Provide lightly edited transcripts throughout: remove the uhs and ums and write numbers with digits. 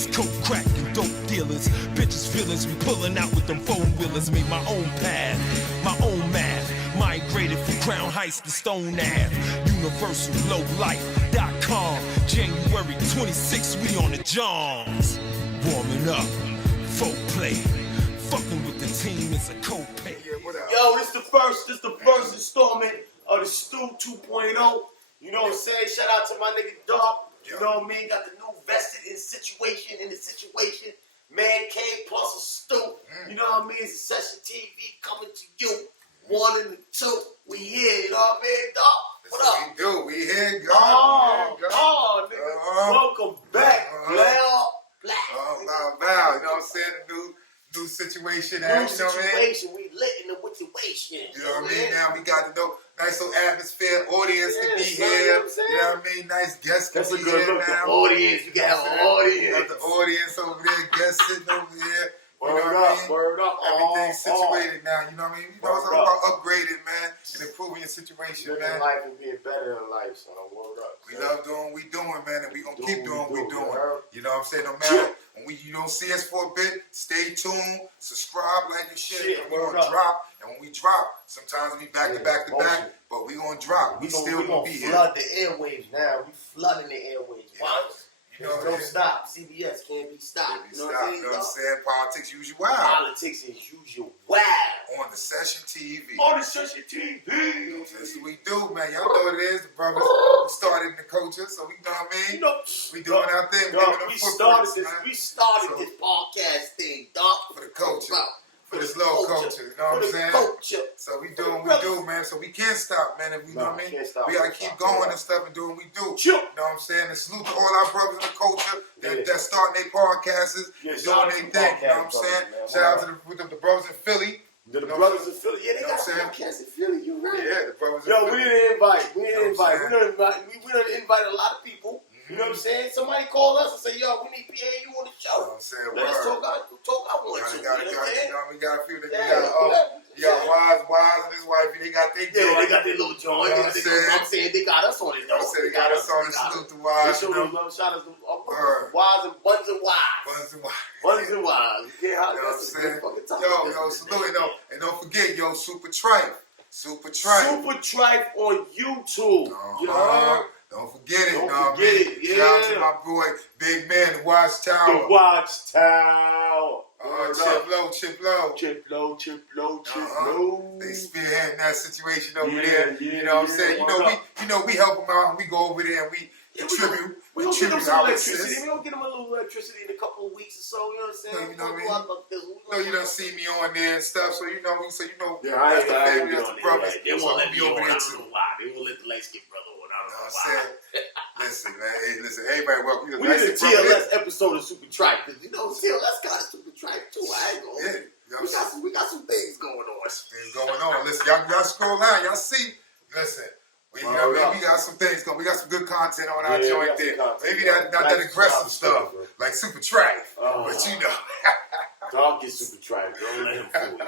killers, coke, crack, and dope dealers. Bitches' feelings, we pulling out with them four-wheelers. Made my own path, my own math. Migrated from Crown Heights to Stone Ave. UniversalLowLife.com. January 26th, we on the Johns. Warming up, folk play. Fucking with the team is a co-pay. Yo, this the first installment of the Stew 2.0. You know what I'm saying? Shout out to my nigga Dog. You know what I mean? Got the new vested in the situation. Man K plus a Stew. You know what I mean? It's a Session TV coming to you. 1 and 2. We here, you know what I mean, Dog? What up? We do. We here, God. Nigga. Welcome back, Black. You know what I'm saying? The new situation. We lit in the situation. You know what I mean? Now we got the nice little atmosphere, audience to be here. You know what I mean? Nice guests to be here now. The audience, you got an audience. Got the audience over there, guests sitting over here. Word up. Everything's situated now, you know what I mean? You know, it's all about upgrading, man, and improving your situation, living man. life and being better in life, so word up. We love doing what we doing, man, and we gonna keep doing what we doing. You know what I'm saying? No matter when you don't see us for a bit, stay tuned, subscribe, like and shit. We're gonna drop, and when we drop, sometimes we back to back, but we gonna drop. We still gonna be here. We flood the airwaves now. We flooding the airwaves. Why? Don't stop. CBS can't be stopped. You know what I'm saying? Politics usual. Politics is usual. On the Session TV. On the Session TV. That's what we do, man. Y'all know what it is. The brothers, we started in the culture, so we know what I mean. We doing our thing. We started this podcast thing, dog. For the culture. For this low culture, you know what I'm saying? So we doing what we do, man. So we can't stop, man. If we know what I mean, we gotta keep going and stuff and doing what we do. You know what I'm saying? And salute to all our brothers in the culture that starting their podcasts, doing their thing. You know what I'm saying? Shout out to the brothers in Philly. The brothers in Philly, yeah, they got podcasts in Philly. You right? Yeah, the brothers in Philly. We didn't invite. We didn't invite a lot of people. You know what I'm saying? Somebody called us and said, yo, we need PAU on the show. You know what I'm saying? Let us talk I want to. We got a few that you got Wise and his wife, they got their joint. They got their little joint. I'm saying they got us on it, though. They got us on it. Salute to Wise. Shout out to Wise and Buns and Wise. Buns and Wise. Yeah, you know what I'm saying? Yo, salute. And don't forget, Super Trife. Super Trife on YouTube. You heard? Don't forget it, dog. Shout out to my boy, Big Man, the Watchtower. Chip Low. They spearheading that situation over there. You know what I'm saying? We help them out and we go over there and we contribute. We gonna get them some electricity. We gonna get them a little electricity in a couple of weeks or so. You know what I'm saying? You know what I mean? You don't see me on there and stuff, so you know. That's the family, that's the brothers. They won't let me over there too. They won't let the light skin brother on. I don't know why. Listen, man. Listen, everybody welcome. We need a TLS episode of Super Trife, because you know TLS got a Super Trife too. I ain't gonna. We got some things going on. Listen, y'all scroll down, y'all see. Listen. We got some things going. We got some good content on our joint there. Maybe not that aggressive stuff like Super Trife, but you know. Dog gets Super Trife. Don't let him fool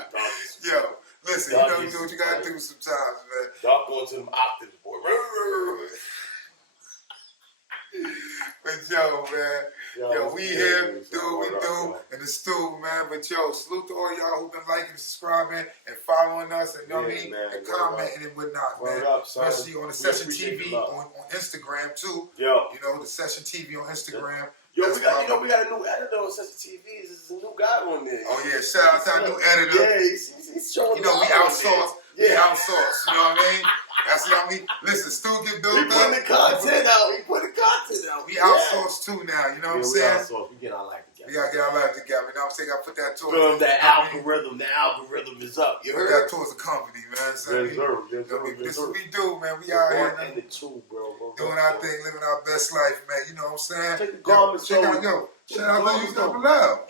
you. Yo, listen, you know what you gotta do sometimes, man. Dog going to them octaves, boy. But man, we here, do what we do in the stew, man. But salute to all y'all who've been liking, subscribing, and following us, and and commenting and whatnot, man. Especially on the Session TV on Instagram too. You know, the Session TV on Instagram. We got a new editor on Session TV. This is a new guy on there. Oh yeah, shout out to our new editor. Yeah, he's showing. We outsource. We outsource. You know what I mean? That's what I mean. Listen, Stu get built up. He putting the content out. We outsource too now. You know what I'm saying? We get our life together. We gotta get our life together. You know what I'm saying? Gotta put that towards the algorithm. The algorithm is up. You heard? Put that towards the company, man. So this is what we do, man. We out here doing our thing, living our best life, man. You know what I'm saying? Take the garments, shout out to ULL.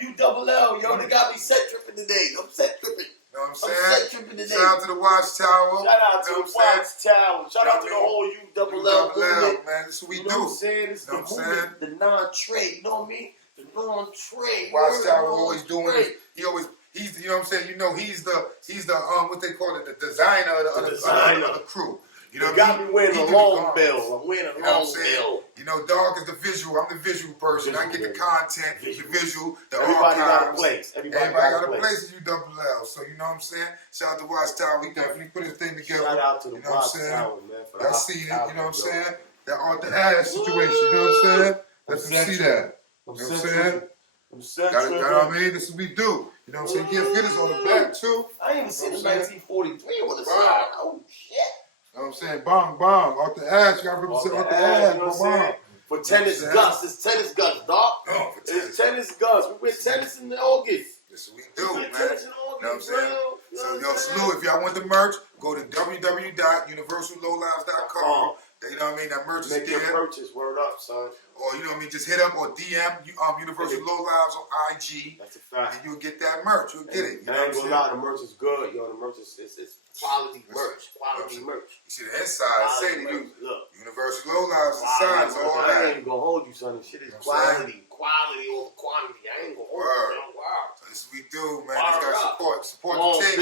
ULL, yo, they got me set tripping today. I'm set tripping. You know what I'm saying? Shout out to the Watchtower. Shout out to the Watchtower. Shout out to the whole ULL movement. Man, this is what we do. You know what I'm saying? It's the movement, the non-trade. You know what I mean? The non-trade. Watchtower always doing it. He's you know what I'm saying? You know he's the what they call it, the designer of the crew. You know, got me wearing a long bell. I'm wearing a long bell. You know, dog is the visual. I'm the visual person. I get the content, the visual, the Everybody archives. got a place. Everybody got a place in ULL. So you know what I'm saying? Shout out to Watchtower. We definitely put this thing together. Shout out to the Watchtower, man. Y'all seen it, you know what I'm saying? That on the ass situation, you know what I'm saying? Let them see that. You know what I'm saying? You know what I mean? This is what we do. You know what I'm saying? Get fitness on the back too. I ain't even seen the 1943 with the side. Oh shit. You know what I'm saying? Bong, bong. Off the ass. You got to represent off the ass. You know what I'm saying? For tennis guts. It's tennis guts, dog. No, it's tennis guts. We went tennis in August. This is what we do, man. Tennis in August, you know what I'm saying? So, yo, salute. If y'all want the merch, go to www.universallowlives.com. You know what I mean? That merch is there. Make your purchase. Word up, son. Or, you know what I mean? Just hit up or DM Universal Low Lives on IG. That's a fact. And you'll get that merch. You'll get it. You know I ain't gonna lie, the merch is good. Yo, the merch is quality merch. Quality merch. You see the inside. Say to you. Look. Universal Low Lives, the sides, all that. I ain't even gonna hold you, son. This shit is quality. Quality over quantity. I ain't gonna hold you. Wow. So this is what we do, man. Just gotta support the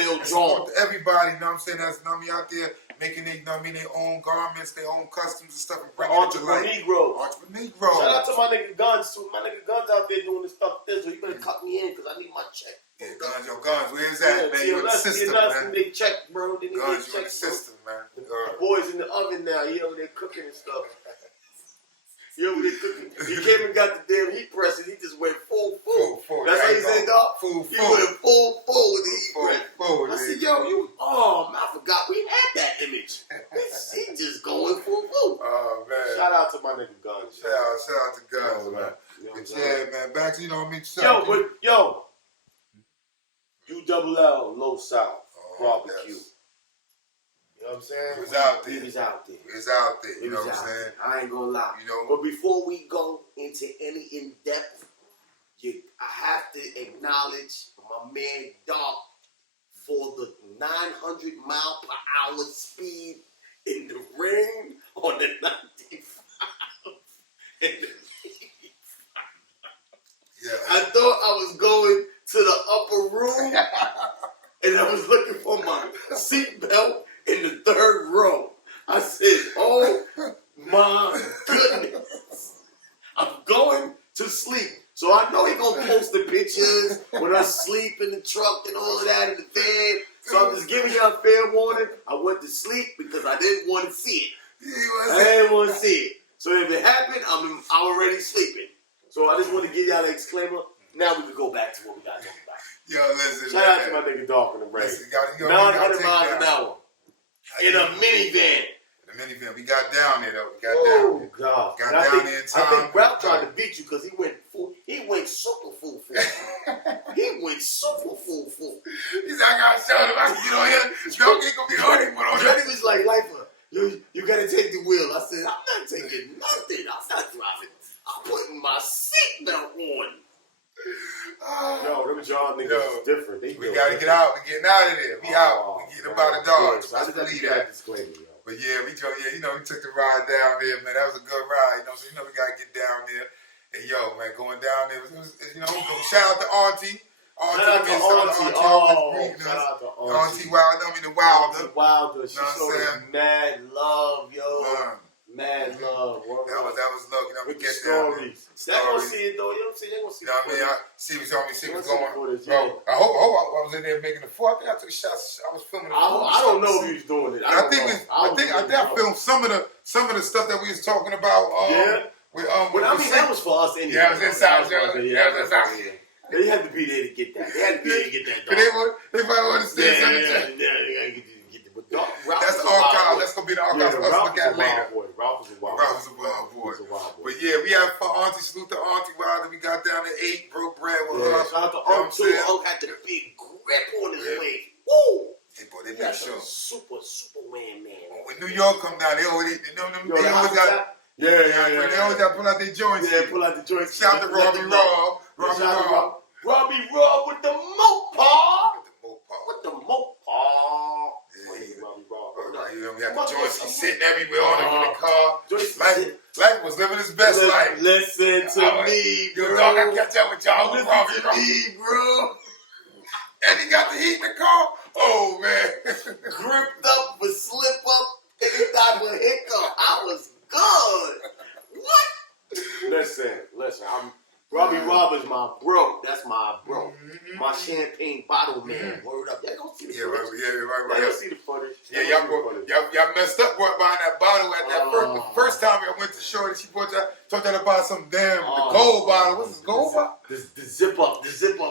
team. Support everybody, you know what I'm saying? That's, you know what I mean, out there making their, you know what I mean, their own garments, their own customs and stuff and bringing it to life. Entrepreneur. Shout out to my nigga Guns too. My nigga Guns out there doing this stuff. So you better cut me in because I need my check. Yeah, Guns, yo, Guns, where's that, man? You in the system, man. They check, bro. Guns, you in the system, man. The boys in the oven now. You know, they're cooking and stuff. Yo, they cooking. He came and got the damn heat press and he just went full. That's how he said, dog. Full. He went full with the heat press. Full. I said, yo, man, I forgot we had that image. He just going full. Oh, man. Shout out to my nigga Guns. Shout out to Guns, man. But yeah, man, back to, you know what I mean? ULL Lo South BBQ. Yes. You know what I'm saying? He was out there. He was out there. You know what I'm saying? I ain't gonna lie. You know, but before we go into any in-depth, I have to acknowledge my man Doc for the 900 mile per hour speed in the ring on the 95. Yeah. I thought I was going to the upper room and I was looking for my seatbelt in the third row. I said, oh my goodness. I'm going to sleep. So I know he gonna post the pictures when I sleep in the truck and all of that in the bed. So I'm just giving y'all a fair warning. I went to sleep because I didn't want to see it. I didn't want to see it. So if it happened, I'm already sleeping. So I just want to give y'all an exclaimer. Now we can go back to what we got to talk about. Yo, listen. Shout out to my nigga Dog in the rain. 900 miles an hour. In a minivan. We got down there though. God. Got down there in time. I think Ralph tried to beat you because he went super full. He went super full. He said, I gotta show him I can get on here. Don't get gonna be hurting one on here. He was like, Lifer, you gotta take the wheel. I said, I'm not taking nothing. I'm not driving. I'm putting my seatbelt on. Yo, them John niggas is different. We gotta get out. We getting out of there. We out. We getting about the dogs. Let's believe that. But yeah, we took the ride down there, man. That was a good ride. So we gotta get down there. And yo, man, going down there, shout out to Auntie. Auntie Wilder. She showed us mad love, yo. Mad love. That was love. We get stories. They gonna see it though. You know what I'm saying? They gonna see it. You know what I mean? See what's going on. Bro, I hope I was in there making the I think I took shots. I was filming. I don't know if you was doing it. I think I filmed some of the stuff that we was talking about. I mean, that was for us anyway. Yeah, it was inside. Yeah. They had to be there to get that. They had to be there to get that. They probably understand something. Yeah, they gotta get that's the archive. That's gonna be the archive for us to look at later. Ralph was a wild boy. But yeah, we have for Auntie. Salute to Auntie Wilder. We got down to 8, broke bread with her. Shout out to Unc too. Unc had the big grip on his leg. Woo! Hey boy, they got show. Superman man. When New York come down, they always got. They always got to pull out their joints. Yeah, pull out the joints. Shout out to Robbie Raw. Robbie Raw with the Mopar. With the Mopar. We had the joints sitting everywhere on him in the car. Life was living his best life. Listen to me, bro. Dog, I catch up with y'all. Listen to me, bro. And he got the heat in the car. Oh, man. Gripped up for slip up Nigga died with a hiccup. I was good. What? Listen. Robbie Roberts, my bro. That's my bro. My champagne bottle man. Word up. Y'all go see the footage. Right. Y'all see the footage. Yeah, y'all messed up buying that bottle at that first time I went to Shorty. She told y'all to buy some damn the gold bottle. What's this gold bottle? The zip up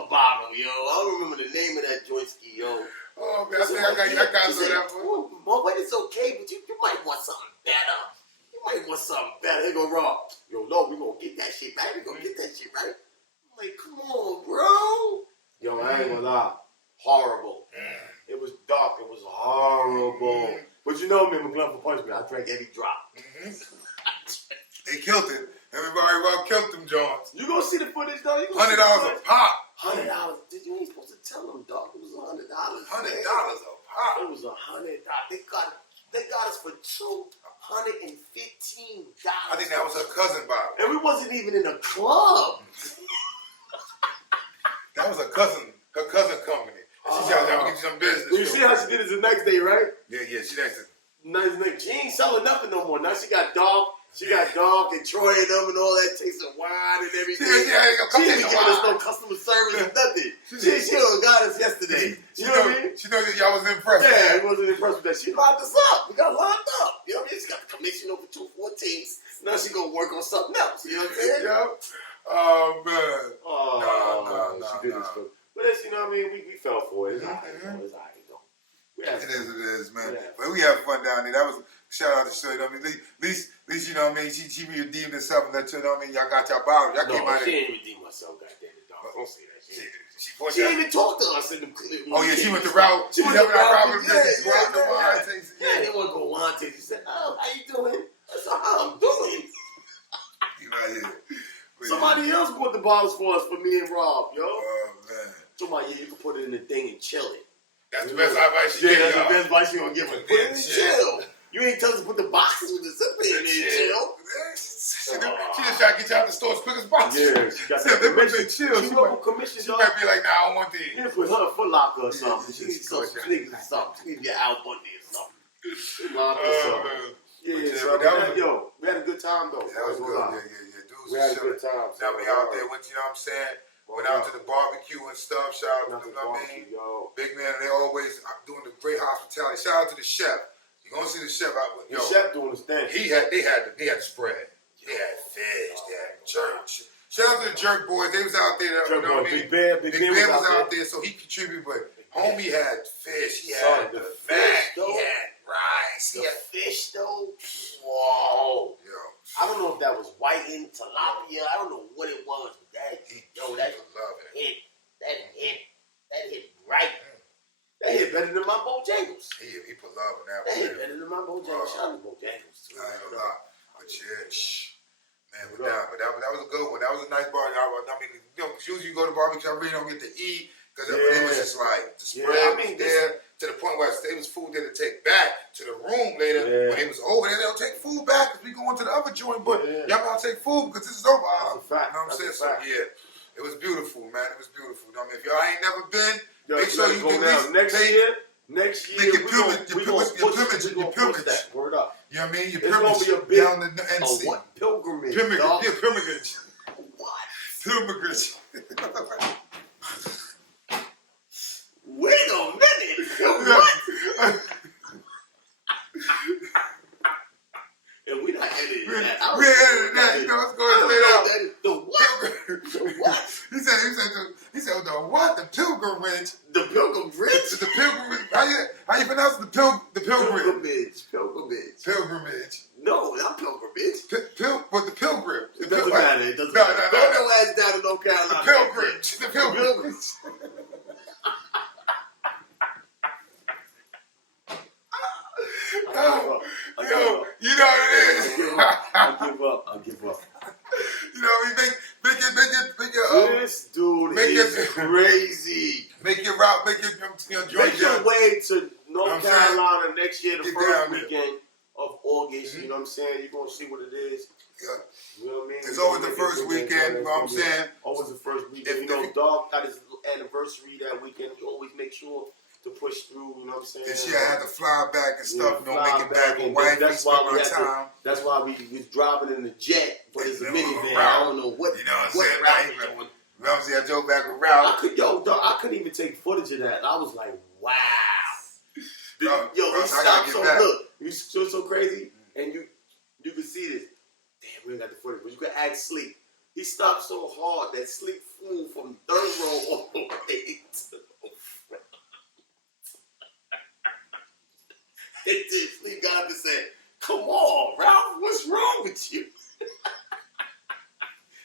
bottle, yo. I don't remember the name of that jointski, yo. Oh man, I think I got some of that for. Well, but it's okay, but you might want something better. They go, Rob. Yo, no, we gonna get that shit right. I'm like, come on, bro. Yo, I ain't gonna lie. Horrible. It was dark. It was horrible. But you know me, McGlynn for punch me. I drank every drop. They killed it. Everybody killed them Johns. You gonna see the footage, though? $100 a pop. $100. You ain't supposed to tell them, dog. It was $100. $100 a pop. It was $100. They got us for $215. I think that was her cousin bottle. And we wasn't even in a club. That was her cousin company. And she tried to get you some business. You see how she did it the next day, right? Yeah, she next. She ain't selling nothing no more. Now she got dog. She got dog and Troy and them and all that taste of wine and everything. She ain't giving us no customer service or nothing. She got us yesterday. You know what I mean? She knows that y'all wasn't impressed. Yeah, we wasn't impressed with that. She lined us up. We got lined up. You know what I mean? She got the commission over 214. Now she gonna work on something else. You know what I'm saying? Yep. Oh man. No. She did this for. But that's, you know what I mean? We fell for it. It's all right, though. It is, man. But we had fun down there. That was shout out to Shorty. You know what I mean? At least you know what I mean. She redeemed herself and let you know what I mean. Y'all got y'all bottle. Y'all came out. She ain't redeemed herself. Goddamn it, dog. Don't say that. She didn't even talk to us in the. Oh yeah, she went to Ralph. She went to Ralph. Yeah, they want to go wine tasting. She said, "Oh, how you doing?" I said, "How I'm doing." You right here. Somebody else bought the bottles for us, for me and Rob, yo. Oh man. Somebody, you can put it in the thing and chill it. That's the best advice she gave. That's the best advice she gonna give us. Put it in and chill. You ain't tell us to put the boxes with the zipper in and chill. She just trying to get you out the store as quick as possible. Yeah, she got that commission. Chill. She might be like, nah, I don't want these. You put her a Foot Locker or something. She needs some sneakers or something. She needs to get Al Bundy or something. Yo, we had a good time though. That was good. Yeah. We had a good time. Now we out there with, you know what I'm saying? Went out to the barbecue and stuff. Shout out to them, you know what I mean? Big man, they always doing the great hospitality. Shout out to the chef. You gonna see the chef out with the chef doing his thing. They had the spread. They had fish. They had jerk. Shout out to the jerk boys. They was out there. You know what I mean? Big Bear was out there, so he contributed. But homie had fish. He had the fish. He had rice. He had fish though. Whoa. Yo. I don't know if that was whiting, tilapia. I don't know what it was. That hit. That hit right. That hit better than my Bojangles. He put love in that. That hit better than my Bojangles. Shout out to Bojangles too. I ain't gonna lie. But yeah, man, but that was a good one. That was a nice bar. I mean, you know, usually you go to barbecue, I really don't get to eat because it was just like the spread was there to the point where it was food there to take back to the room later when it was over. Then they'll take food back because we go into the other joint, but y'all gotta take food because this is over. That's a fact. You know what I'm saying? So yeah, it was beautiful, man. It was beautiful. I mean, if y'all ain't never been, make sure you do this. Next year, your pilgrimage. Word up. You know what I mean? Your pilgrimage down the NC. What? Pilgrimage. Pilgrimage. What? Pilgrimage. Wait a minute. What? And we not editing that. We edited that. You know what's going on? The what? The what? He said the what? The pilgrimage. The pilgrimage? The pilgrimage. How you pronounce the pilgrimage? Pilgrimage. No, not pilgrimage. But the pilgrim. It doesn't matter. It doesn't matter. Go your ass down to North Carolina. The pilgrimage. The pilgrimage. Yo, you know what it is. I'll give up. You know what I mean? Make it. This dude is crazy. Make your route. Make your way to North Carolina next year, the first weekend of August. You know what I'm saying? You're gonna see what it is. Yeah. You know what I mean? It's always the first weekend. You know what I'm saying? Always the first weekend. You know, Dog got his anniversary that weekend. We always make sure to to push through. You know what I'm saying? And shit, I had to fly back and stuff. Yeah, Make it back with wife. That's why we That's why we was driving in the jet, but it's a minivan. I don't know what. You know what I'm saying? Ralph doing. Obviously, I drove back with Ralph. I couldn't even take footage of that. I was like, wow. He stopped so look. You so crazy, and you can see this. Damn, we ain't got the footage, but you can act Sleep. He stopped so hard that Sleep flew from third row all the way to the front. And then Sleep got up and said, "Come on, Ralph, what's wrong with you?"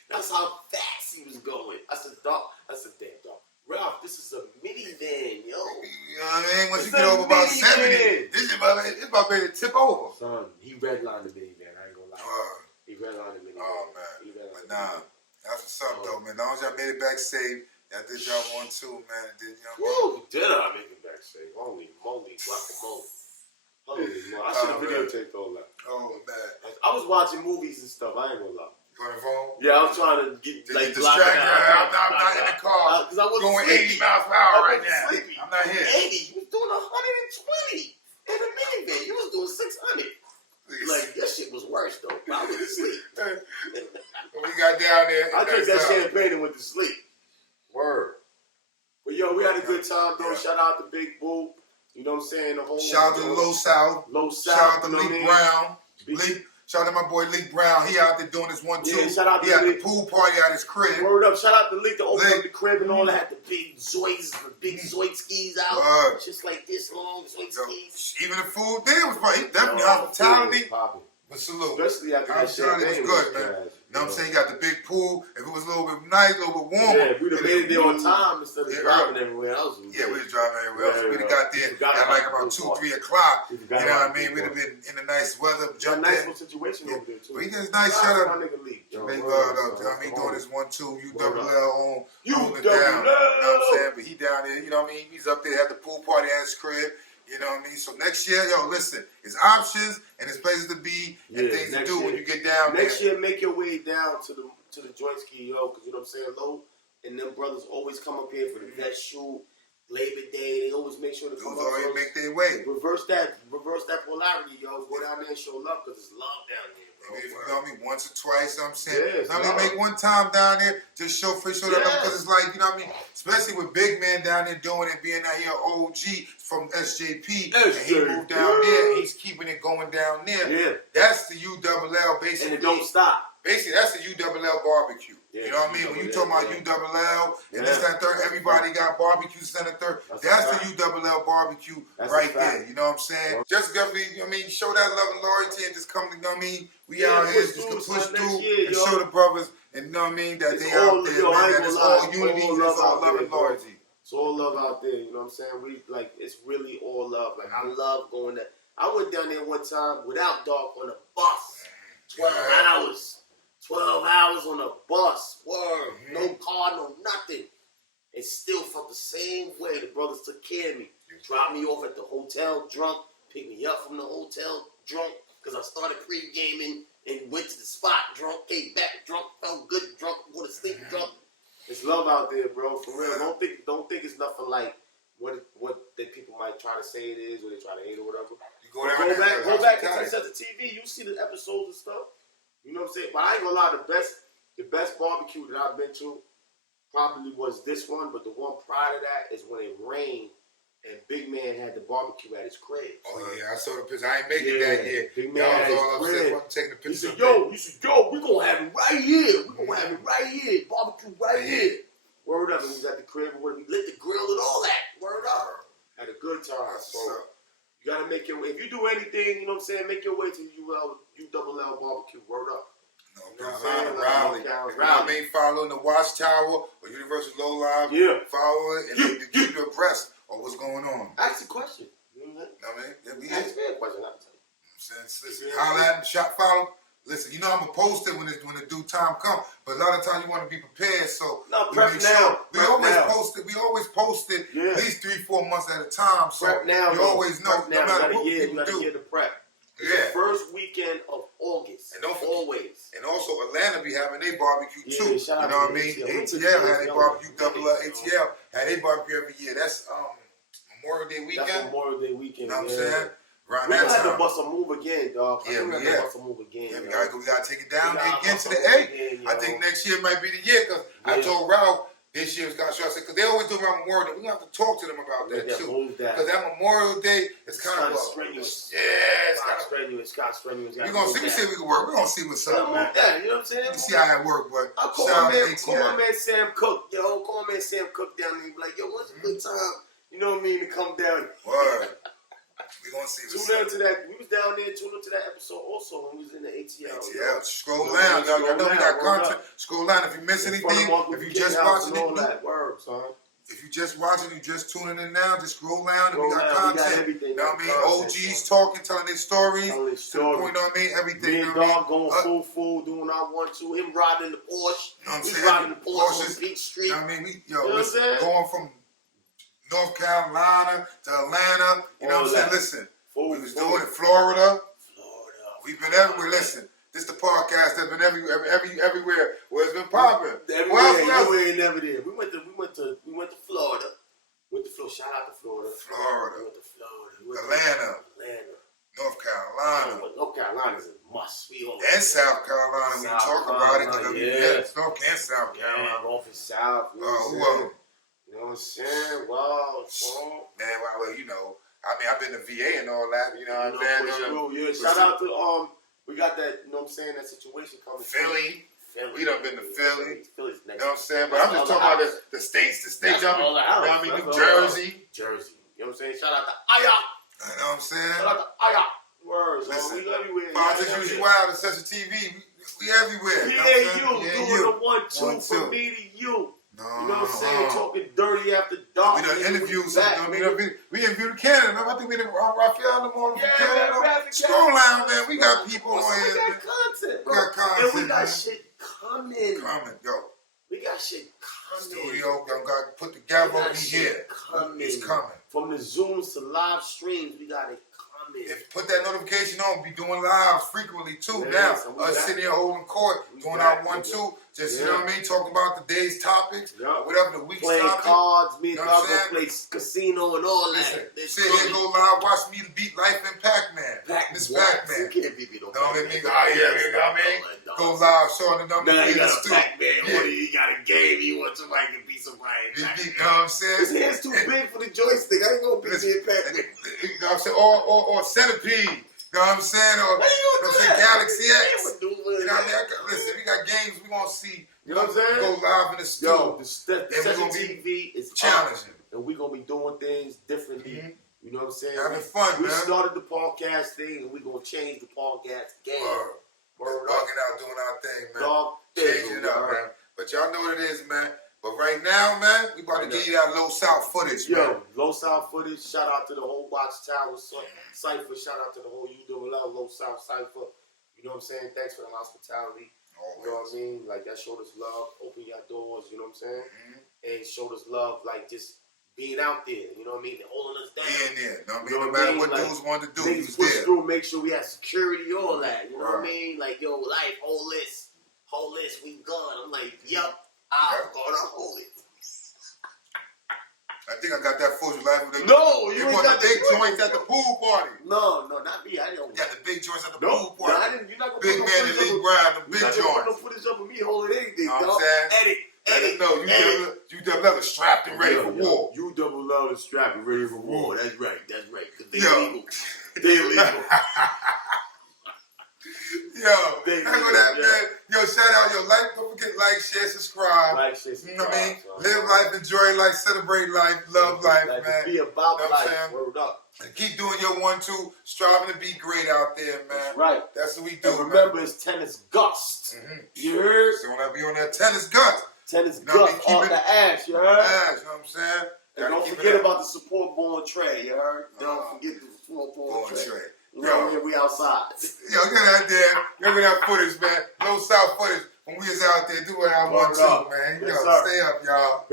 That's how fast he was going. I said, "Dog," I said, "Damn, dog. Ralph, this is a minivan, yo." You know what I mean? Once you get over about 70, it's about ready to tip over. Son, he redlined the minivan. I ain't gonna lie. He redlined the minivan. Oh, man. But nah, that's what's up, though, man. As long as y'all made it back safe, y'all did y'all one, too, man. Woo! Did I make it back safe? Holy moly, guacamole. Holy moly. I should have videotaped all that. Oh, man. I was watching movies and stuff. I ain't gonna lie. You on the phone? Yeah, I was trying to get distracted. I'm not in the car. Because I was going sleepy. 80 miles per hour right now. Sleepy. I'm not here. 80. You was doing 120 in a minivan. You was doing 600. Like, your shit was worse, though. I was asleep. When we got down there, I drank that champagne and went to sleep. Word. But, yo, we had a good time, though. Yeah. Shout out to Big Boo. You know what I'm saying? The whole shout out to Lo South. Shout out to Lee Brown. Shout out to my boy Lee Brown. He out there doing this one, too. Yeah, shout out to he had the pool party at his crib. Word up. Shout out to Lee to open up the crib and all that. Had the big Zoids, the big Zoid skis out. Just like this long Zoid skis. Even the food there was probably definitely hospitality. But salute. Especially after that hospitality was good, man. You know what I'm saying? You got the big pool. If it was a little bit nice, a little bit warmer. Yeah, if we'd have made it there on time instead of driving everywhere else. Yeah, we was driving everywhere else. We'd have got there at like about 2, 3 o'clock. You know what I mean? We'd have been in the nice weather. Jumped in. Nice situation over there, too. But he gets nice shut up. Big love, though. I mean, doing this 1, 2, ULL on the down. You know what I'm saying? But he down there, you know what I mean? He's up there at the pool party at his crib. You know what I mean? So next year, yo, listen, it's options and it's places to be and things to do when you get down there. Next year, make your way down to the joint ski, yo, because you know what I'm saying, Lo and them brothers always come up here for the vet shoot, Labor Day. They always make sure to come up. Always make their way. Reverse that polarity, yo. Go down there and show love because it's love down there. Maybe, you know what I mean, once or twice, you know what I'm saying? Not only make one time down there, just show that love, because it's like, you know what I mean? Especially with big man down there doing it, being out here OG from SJP, and he moved down there, and he's keeping it going down there. Yeah. That's the ULL, basically. And it don't stop. Basically, that's the ULL barbecue. You know what I mean? When you talk about ULL and this, that, third, everybody got barbecue center third. That's the ULL barbecue right there. You know what I'm saying? Just definitely, you know what I mean? Show that love and loyalty and just come, you know what I mean? We out here just to push through and show the brothers, and you know what I mean? That they out there, man. That it's all unity, it's all love and loyalty. It's all love out there, you know what I'm saying? It's really all love. Like, I love going there. I went down there one time without Dark on a bus. 12 hours. 12 hours on a bus. Word. No car, no nothing. And still felt the same way. The brothers took care of me. Dropped me off at the hotel drunk. Picked me up from the hotel drunk. Because I started pre-gaming and went to the spot drunk. Came back drunk. Felt good drunk. Go to sleep drunk. There's love out there, bro. For real. Don't think it's nothing like what that people might try to say it is, or they try to hate or whatever. Go back and set the TV. You see the episodes and stuff. You know what I'm saying? But I ain't gonna lie, the best barbecue that I've been to probably was this one, but the one prior to that is when it rained and Big Man had the barbecue at his crib. Oh yeah, I saw the picture. I ain't make it that year. Big Man had his crib. Taking the picture. He said, yo, we gonna have it right here. We gonna have it right here. Barbecue right here. Word up, and we was at the crib and we lit the grill and all that. Word up. Had a good time. So you gotta make your way. If you do anything, you know what I'm saying, make your way to ULL barbecue. Word up. Raleigh. You know what I mean? Following the Watchtower or Universal Low Live. Yeah. Follow it and to keep you abreast of what's going on. Ask a question. You know what I mean? Ask me a question. I'll tell you. Listen, holler at me, shot follow. Listen, you know I'm gonna post it when the due time comes, but a lot of times you want to be prepared, so we make sure we always post it at least 3-4 months at a time. So prep now, you always know, no matter what people do. The prep. The first weekend of August. And always. And also Atlanta be having their barbecue too. You know what I mean? ATL had their barbecue, ATL had their barbecue every year. That's Memorial Day weekend. That's Memorial Day weekend. You know what I'm saying? Around we that gonna time. have to bust a move again, dog. Yeah, we have to bust a move again. Yeah, we gotta take it down again to the A. A. I think next year might be the year, because I told Ralph this year's got shot, because they always do around Memorial Day. We have to talk to them about that too. Because that Memorial Day is kind of strenuous. Yeah, it's kind of strenuous. We're gonna see. We see if we can work. We're gonna see what's up, man. You know what I'm saying? We see how it work, but I'll call my man Sam Cook. Call my man Sam Cook down there and be like, yo, what's a good time? You know what I mean? To come down. Word. We gonna see what's up. To that. We was down there tuning into that episode also when we was in the ATL. ATL. Scroll down. I know we got content. Scroll down. If you miss anything, if you just watching it, if you just watching, you just tuning in now, just scroll down and we got content. You know what I mean? OGs talking, telling their stories. To the point, you know what I mean? Everything. Me and dog going full, doing our 1-2. Him riding the Porsche. You know what I'm saying? He's riding the Porsche on Peach Street. You know what I mean? Going from North Carolina to Atlanta. You know what I'm saying? Listen, we was doing it Florida. We've been everywhere. Listen, this the podcast that's been everywhere where it's been popping. Everywhere and never did. We went to Florida. Shout out to Florida. We went to Florida. Atlanta. North Carolina. North Carolina's a must. And South Carolina. We talk about it. North and South Carolina. North and South. Who was? You know what I'm saying? Wow, man. Well, you know, I mean, I've been to VA and all that. You know what I'm saying? Yeah. Shout out to we got that. You know what I'm saying? That situation coming. Philly. We done been to Philly. Philly's next. You know what I'm saying? But I'm just talking about the states. You know what I mean? New Jersey. You know what I'm saying? Shout out to Aya. You know what I'm saying? Shout out to Aya. Words. Listen, we everywhere. Politics Usually Wild and Session TV. We everywhere. Doing the 1-2 from me to you. You know what I'm saying? Talking dirty after dark. We done interviewed some. We interviewed Canada. I think we done Raphael from Canada. Scroll down, man. We got people on here. We got content, bro. We got content. And we got shit coming. Yo. We got shit coming. Studio got put together. We here. It's coming. From the Zooms to live streams, we got it coming. If put that notification on, we be doing lives frequently too. Now, us sitting here holding court, doing our 1-2. Just, you know what I mean? Talking about the day's topics, whatever the week's playing topic. Cards, me and Dog play casino and all that. Sit here, go live, watch me beat Life and Pac-Man. Miss Pac-Man. You can't beat me no Pac-Man. You know what I mean? Go live, showing the number. Now you got a Pac-Man, you got a game, you want somebody to beat somebody. You know what I'm saying? His hand's too big for the joystick. I ain't gonna beat me in Pac-Man. You know what I'm saying? Or Centipede. You know what I'm saying? Or Galaxy X. You know what I mean? Listen, we got games we gonna see. You know what I'm saying? Go live in the studio. The Session TV is challenging. And we're going to be doing things differently. You know what I'm saying? Having fun, we man. We started the podcast thing, and we're going to change the podcast game. We're bugging out, doing our thing, man. Changing it up, man. But y'all know what it is, man. But right now, man, we about to give you that Lo South footage, man. Lo South footage. Shout out to the whole Watchtower Cypher. Shout out to the whole ULL Lo South Cypher. You know what I'm saying? Thanks for the hospitality. You know what I mean? Like, that showed us love. Open your doors, you know what I'm saying? And showed us love, like, just being out there, you know what I mean? And holding us down. Being there. No matter what dudes wanted to do, he was there. Through, make sure we have security, all that. You know what I mean? Like, yo, Life, hold this, we gone. I'm like, yup, I'm gonna hold it. I think I got that footage live with No, you want the big joints at the pool party. No, not me. I don't. You got the big joints at the pool party. No, I didn't. You're not gonna big put man and Lee Brown, the big joints. You're not gonna put no footage up of me holding anything. You know what I'm saying? Edit. No, you double level strapped and ready for war. You double level strapped and ready for war. That's right. Cause they illegal. They illegal. Yo, hang on that, man. Yo, shout out, don't forget, like, share, subscribe. You know what I mean? Live life, enjoy life, celebrate life, love life, man. Be about life. Word up. And keep doing your 1-2, striving to be great out there, man. That's right. That's what we do, and remember, it's tennis gust. You heard? So when I be on that tennis gust. Tennis gust on the ass, you heard? Ass, you know what I'm saying? And don't forget about the support born tray, you heard? Don't forget the support born tray. Yo, we outside. Yo, get out there. Remember that footage, man. Lo South footage. When we was out there doing our 1-2, man. Yo, stay up, y'all.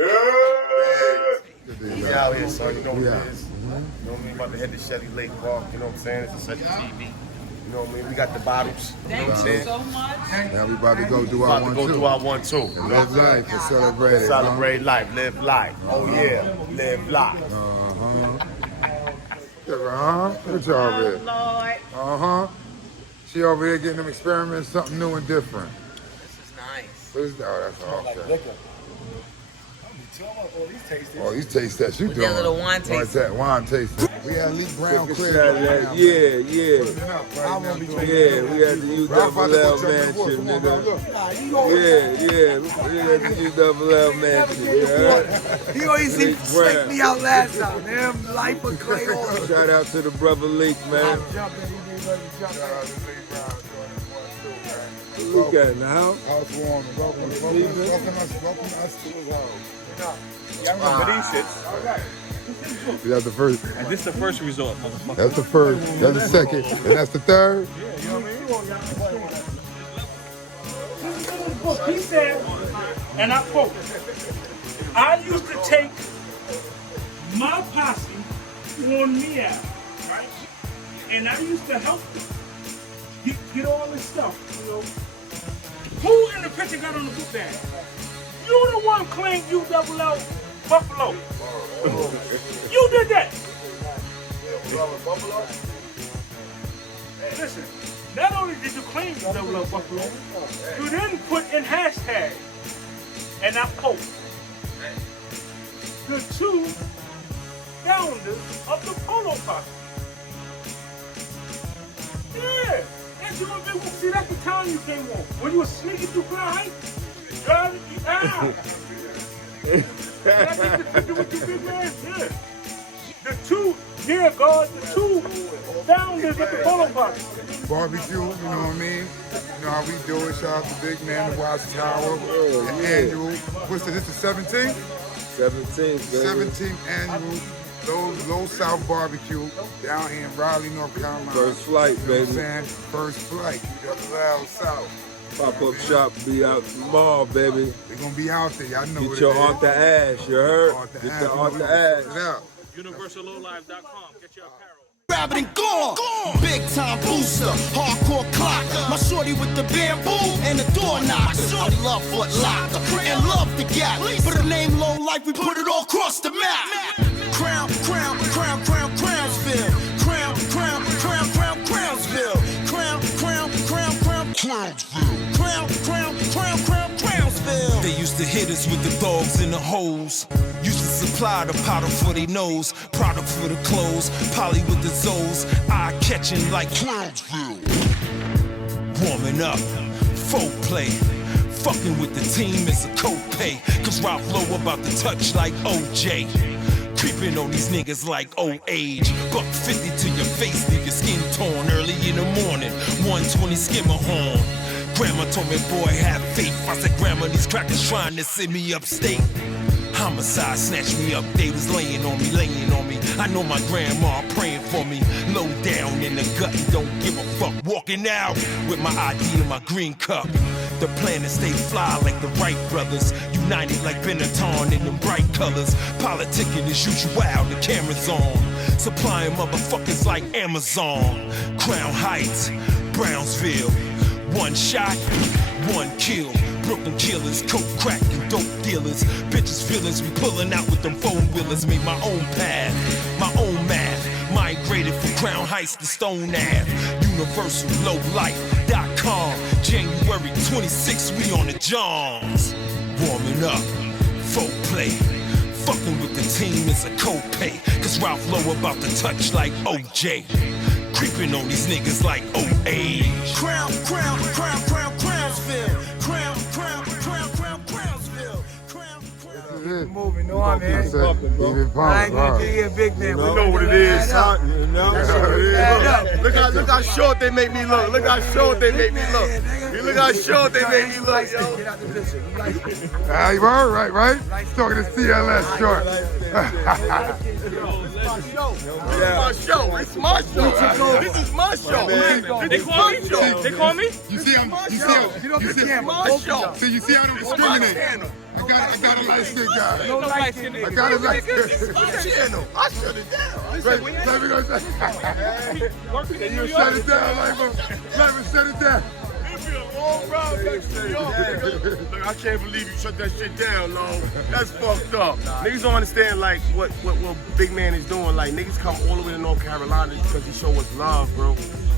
We out here, son. You know what it is. You know what I mean? About to head to Shelly Lake Park. You know what I'm saying? It's a Session TV. You know what I mean? We got the bottles. You know what I'm saying? So much. Now we about to go do our 1-2. And live life and celebrate it. Celebrate life. Live life. Oh, yeah. Live life. Good job here. Lord. She over here getting them experiments, something new and different. This is nice. Oh, that's all. Like liquor. Oh, these taste that you doing. That little wine tasting. Wine tasting. We had Lee Brown clear. Yeah. We had the ULL mansion, nigga. Yeah. We had the ULL mansion, yeah. He always stick me out last time, man. Life of Clay. Shout out to the brother Leak, man. Look at now. House warm. Welcome us to his house. Y'all remember these shits? That's the first. And this is the first resort, motherfucker. That's the first. That's the second. And that's the third. Yeah, you know what I mean? Book, he said, and I quote, I used to take my posse on me out, right? And I used to help them get all this stuff, you know. Who in the picture got on the book bag? You the one claimed ULL Buffalo. You did that. Hey, listen, not only did you claim ULL Buffalo, you then put in hashtag, and I quote, the two founders of the Polo Posse. Yeah, that's your big. See, that's the time you came on. When you were sneaking through Crown Heights, driving you out. That's what you big man. Yeah. The two founders of the Polo Posse. Barbecue, you know what I mean? You know how we do it. Shout out to Big Man, the Watchtower, the annual. What's this? This the 17th? 17th annual Lo South BBQ down here in Raleigh, North Carolina. First flight, baby. You know what I'm saying? First flight. ULL South. Pop-up shop be out tomorrow, baby. They're going to be out there. Y'all know Get your Arthur Ashe, you heard? Get your Arthur Ashe. UniversalLowlife.com. Get your apparel. Grab it and gone. Big time booster, hardcore clocker. My shorty with the bamboo and the door knocker. I love Foot Locker and love the gap. For the name Low Life, we put it all across the map. Crown, Crownsville. Crown, Crownsville. Crown, Crownsville. They used to hit us with the dogs and the hoes. Used to supply the powder for they nose, product for the clothes, poly with the Zoes, eye catching like Clownsville. Warming up, folk play, fucking with the team is a copay. Cause Ralph Lowe about to touch like OJ. Creeping on these niggas like old age. Buck 50 to your face, leave your skin torn early in the morning. 120 skimmer horn. Grandma told me, boy, have faith. I said, Grandma, these crackers trying to send me upstate. Homicide snatched me up, they was laying on me. I know my grandma praying for me. Low down in the gut and don't give a fuck. Walking out with my ID and my green cup. The plan is stay fly like the Wright brothers. United like Benetton in them bright colors. Politicking as usual, the camera's on. Supplying motherfuckers like Amazon. Crown Heights, Brownsville. One shot, one kill. Brooklyn killers, coke, crack, and dope dealers. Bitches feelings, we pulling out with them four-wheelers. Made my own path, my own math. Migrated from Crown Heights to Stone Ave. UniversalLowlife.com. January 26th, we on the Johns. Warming up, folk play. Fucking with the team is a copay. Cause Ralph Lowe about to touch like OJ. Creeping on these niggas like old age. Crown, Crownsville. Moving on, man. Keep it I ain't gonna pumped. be here, big man. You know what it is, huh? Look how short they make me look. Look how short they make me look. You look how short they make me look, yo. Get out the picture. You like it? You heard right? Talking to CLS short. It's my show. This is my show. They call me? They call me? You see how My show. you see how they discriminate. I got a light skinned guy. No light skin. I got a light skinned. I shut it down. Let me go shut it down, Lifer. Let me shut it down. Oh, bro, look, I can't believe you shut that shit down, Lo. That's fucked up. Niggas don't understand like what Big Man is doing. Like niggas come all the way to North Carolina because he show us love, bro.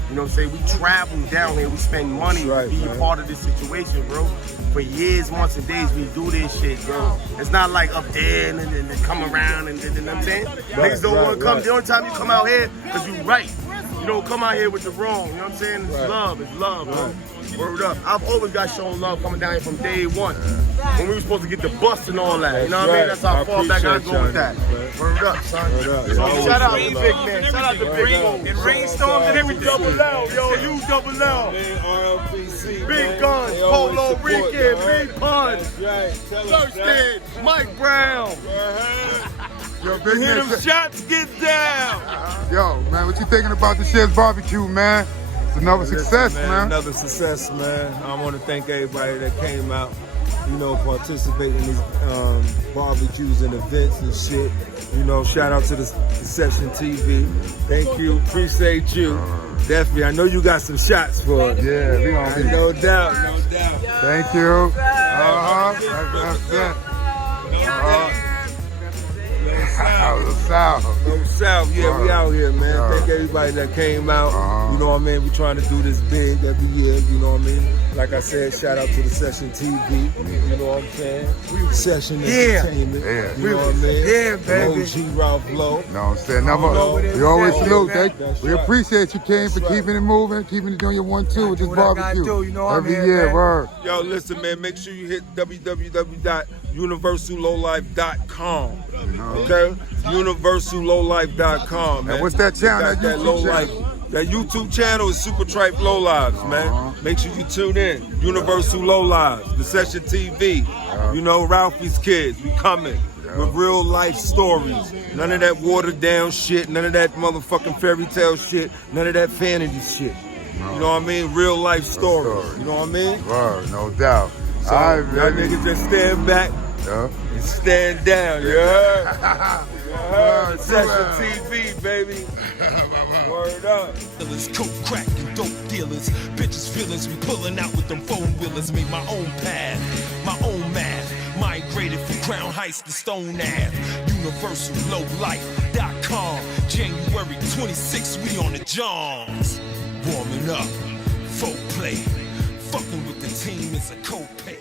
You know what I'm saying? We travel down here, we spend money to be a part of this situation, bro. For years, months, and days, we do this shit, bro. It's not like up there and then come around and you know what I'm saying? Niggas don't want to come. The only time you come out here, because you right. You don't come out here with the wrong, you know what I'm saying? It's love, bro. Word up. I've always got shown love coming down here from day one. When we were supposed to get the bus and all that. You know what I mean? That's how far back I go with that. Word up, son. Shout out to Big Man. Shout out to Big Man. And rainstorms and everything. Double L, yo, you double L. RLPC. Big Guns, Polo Rican, Big Pun. Thurston, Mike Brown. Yo, You Big hear Man, them shots? Get down. yo, man, what you thinking about the Cigarz BBQ, man? It's another success, man. Another success, man. I want to thank everybody that came out, you know, participate in these barbecues and events and shit. You know, shout out to the Session TV. Thank you. Appreciate you. Definitely. I know you got some shots for it. Yeah, we gonna be. No doubt. No doubt. Thank you. That's it. Lo South. Lo South, yeah, we out here, man. Thank everybody that came out. You know what I mean? We trying to do this big every year, you know what I mean? Like I said, shout out to the Session TV. You know what I'm saying? Session Entertainment. Yeah. You know what I mean? Yeah, baby. OG Ralph Low. You know what I'm saying? We always salute. We appreciate you, King, for keeping it moving, keeping it doing your 1-2 with this barbecue. Every year, word. Yo, listen, man, make sure you hit www.universallowlife.com. Okay? Universallowlife.com, man. And what's that channel? That YouTube channel? That YouTube channel is Super Tripe Low Lives, man. Make sure you tune in. Universal Low Lives, the Session TV. You know, Ralphies kids, we coming with real life stories. None of that watered down shit, none of that motherfucking fairy tale shit, none of that fantasy shit. You know what I mean? Real life stories. You know what I mean? Word, no doubt. So y'all niggas just stand back and stand down, you heard? Session TV, baby. Word up. Coke, crack, and dope dealers. Bitches, feelings, we pulling out with them four-wheelers. Made my own path, my own math. Migrated from Crown Heights to Stone Ave. UniversalLowLife.com. January 26th, we on the Johns. Warming up, folk play. Fucking with the team is a co-pay.